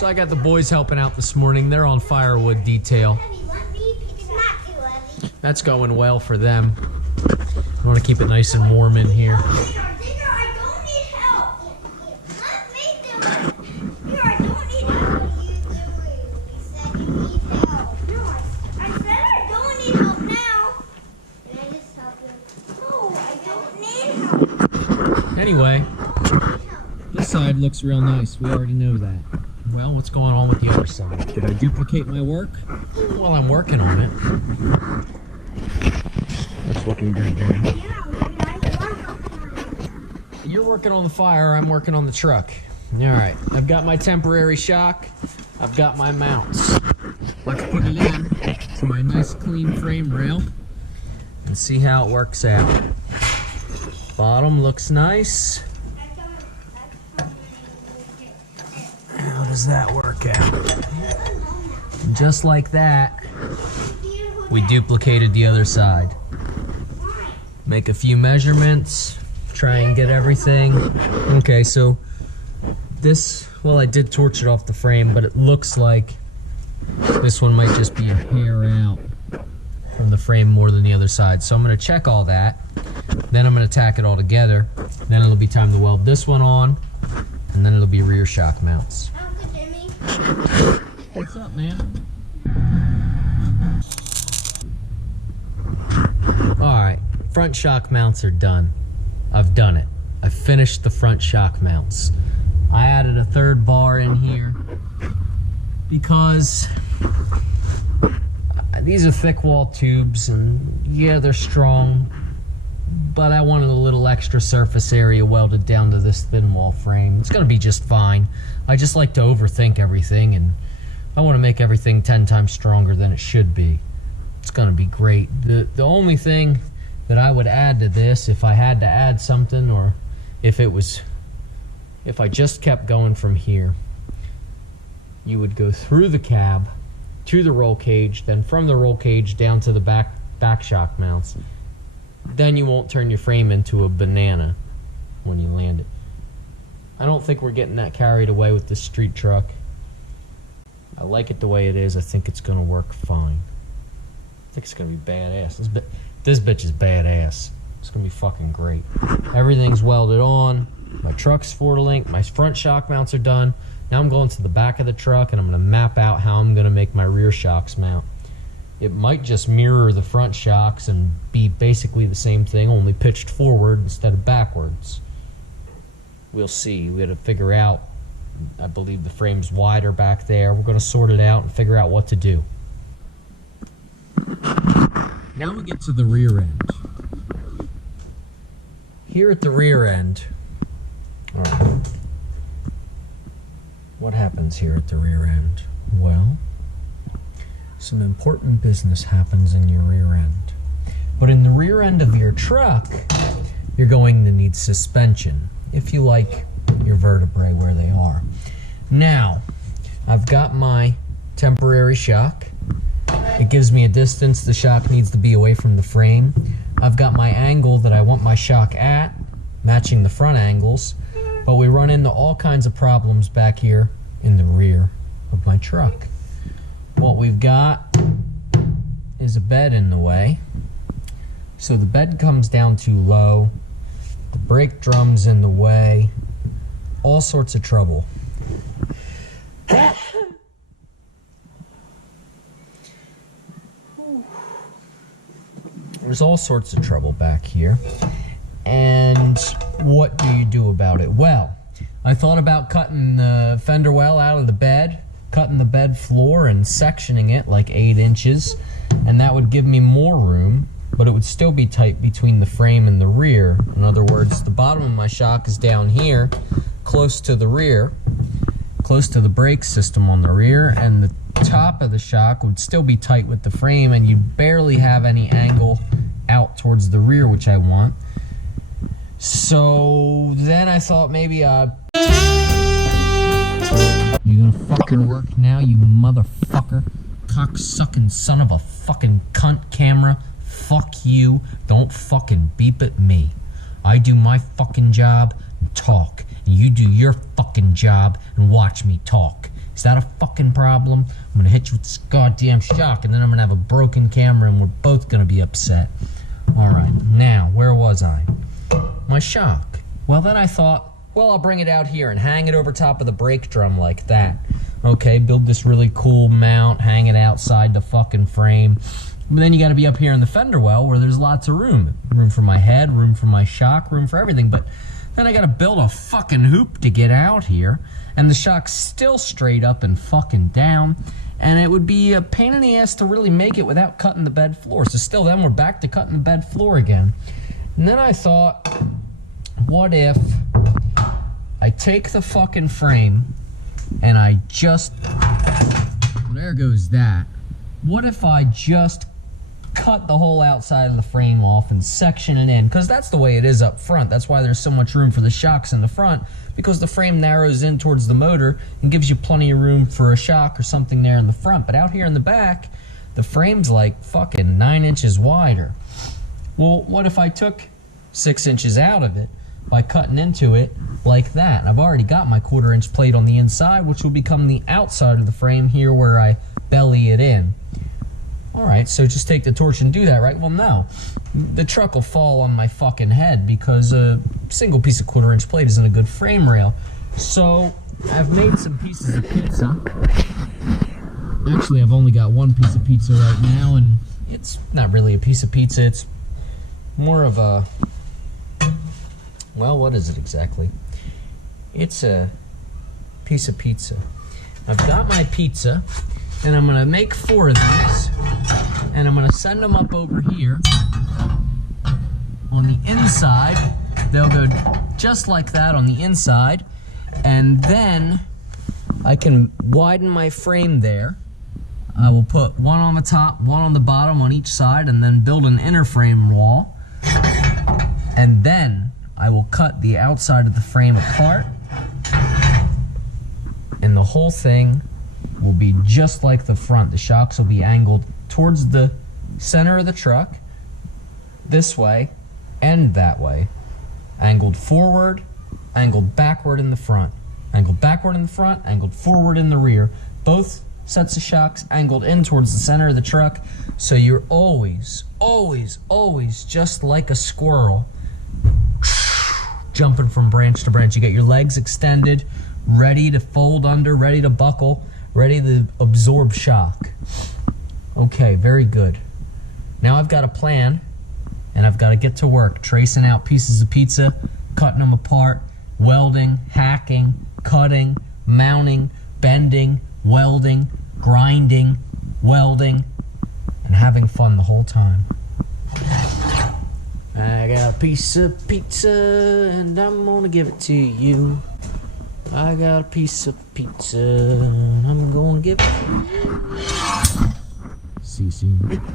So I got the boys helping out this morning. They're on firewood detail. That's going well for them. I want to keep it nice and warm in here. Anyway, this side looks real nice. We already know that. Well, what's going on with the other side? Did I duplicate my work? Well, I'm working on it. It's looking good, Jimmy. You're working on the fire, I'm working on the truck. Alright, I've got my temporary shock. I've got my mounts. Let's put it in to my nice clean frame rail and see how it works out. Bottom looks nice. How does that work out? And just like that, we duplicated the other side. Make a few measurements, try and get everything. Okay, so this, well, I did torch it off the frame, but it looks like this one might just be a hair out from the frame more than the other side. So I'm gonna check all that. Then I'm gonna tack it all together. Then it'll be time to weld this one on, and then it'll be rear shock mounts. Uncle Jimmy. What's up, man? Alright, front shock mounts are done. I've done it. I finished the front shock mounts. I added a third bar in here because these are thick wall tubes, and yeah, they're strong, but I wanted a little extra surface area welded down to this thin wall frame. It's gonna be just fine. I just like to overthink everything, and I want to make everything 10 times stronger than it should be. It's gonna be great. The only thing that I would add to this, if I had to add something, or if I just kept going from here, you would go through the cab to the roll cage, then from the roll cage down to the back shock mounts. Then you won't turn your frame into a banana when you land it. I don't think we're getting that carried away with this street truck. I like it the way it is. I think it's gonna work fine. I think it's gonna be badass. This bitch is badass. It's gonna be fucking great. Everything's welded on. My truck's 4-link. My front shock mounts are done. Now I'm going to the back of the truck, and I'm gonna map out how I'm gonna make my rear shocks mount. It might just mirror the front shocks and be basically the same thing, only pitched forward instead of backwards. We'll see. We gotta figure out. I believe the frame's wider back there. We're gonna sort it out and figure out what to do. Now we get to the rear end. Here at the rear end, all right, what happens here at the rear end? Well, some important business happens in your rear end. But in the rear end of your truck, you're going to need suspension, if you like your vertebrae where they are. Now, I've got my temporary shock. It gives me a distance the shock needs to be away from the frame. I've got my angle that I want my shock at, matching the front angles, but we run into all kinds of problems back here in the rear of my truck. What we've got is a bed in the way. So the bed comes down too low, the brake drum's in the way, all sorts of trouble. There's all sorts of trouble back here. And what do you do about it? Well, I thought about cutting the fender well out of the bed, cutting the bed floor and sectioning it like 8 inches, and that would give me more room, but it would still be tight between the frame and the rear. In other words, the bottom of my shock is down here, close to the rear, close to the brake system on the rear, and the top of the shock would still be tight with the frame, and you'd barely have any angle out towards the rear, which I want. So then I thought maybe you gonna fucking work now, you motherfucker? Cock-sucking son of a fucking cunt camera. Fuck you. Don't fucking beep at me. I do my fucking job and talk. And you do your fucking job and watch me talk. Is that a fucking problem? I'm gonna hit you with this goddamn shock, and then I'm gonna have a broken camera, and we're both gonna be upset. Alright, now, where was I? My shock. Well, then I thought, well, I'll bring it out here and hang it over top of the brake drum like that. Okay, build this really cool mount, hang it outside the fucking frame. But then you gotta be up here in the fender well where there's lots of room. Room for my head, room for my shock, room for everything. But then I gotta build a fucking hoop to get out here. And the shock's still straight up and fucking down. And it would be a pain in the ass to really make it without cutting the bed floor. So still then we're back to cutting the bed floor again. And then I thought, what if I take the fucking frame and I just, there goes that. What if I just cut the whole outside of the frame off and section it in? Because that's the way it is up front. That's why there's so much room for the shocks in the front, because the frame narrows in towards the motor and gives you plenty of room for a shock or something there in the front. But out here in the back, the frame's like fucking 9 inches wider. Well, what if I took 6 inches out of it by cutting into it like that? And I've already got my 1/4 inch plate on the inside, which will become the outside of the frame here where I belly it in. Alright, so just take the torch and do that, right? Well, no. The truck will fall on my fucking head because a single piece of 1/4 inch plate isn't a good frame rail. So, I've made some pieces of pizza. Actually, I've only got one piece of pizza right now, and it's not really a piece of pizza. It's more of a... well, what is it exactly? It's a piece of pizza. I've got my pizza, and I'm gonna make 4 of these, and I'm gonna send them up over here. On the inside, they'll go just like that on the inside, and then I can widen my frame there. I will put one on the top, one on the bottom on each side, and then build an inner frame wall. And then I will cut the outside of the frame apart, and the whole thing will be just like the front. The shocks will be angled towards the center of the truck, this way and that way. Angled forward, angled backward in the front. Angled backward in the front, angled forward in the rear. Both sets of shocks angled in towards the center of the truck, so you're always, always, always just like a squirrel, jumping from branch to branch. You get your legs extended, ready to fold under, ready to buckle, ready to absorb shock. Okay, very good. Now I've got a plan, and I've got to get to work tracing out pieces of pizza, cutting them apart, welding, hacking, cutting, mounting, bending, welding, grinding, welding, and having fun the whole time. I got a piece of pizza, and I'm gonna give it to you. I got a piece of pizza, and I'm gonna give it to you. See you soon.